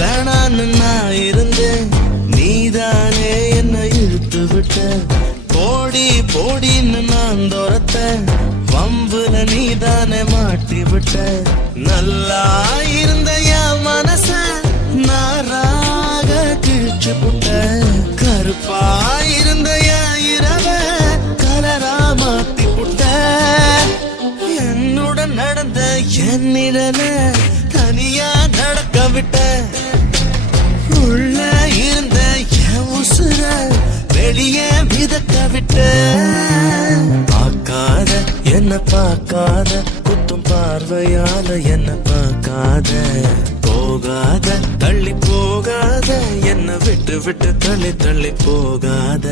வேணான்னு நான் இருந்தேன், நீதானே என்ன இழுத்து விட்ட. போடி போடின்னு நான் துரத்த, வம்புல நீதானே மாட்டி விட்ட. நல்லா இருந்த என் மனச நாராக கிழிச்சு புட்ட. கருப்பா இருந்த என் இரவ கலரா மாத்தி புட்ட. என்னுடன் நடந்த என் நிழல தனியா நடக்க விட்ட. உள்ள இருந்த என் உசுர வெளியே மிதக்க விட்ட. பார்க்காத என்ன பார்க்காத, குத்தும் பார்வையால என்ன பார்க்காத. போகாத தள்ளி போகாத, என்ன விட்டு விட்டு தள்ளி தள்ளி போகாத.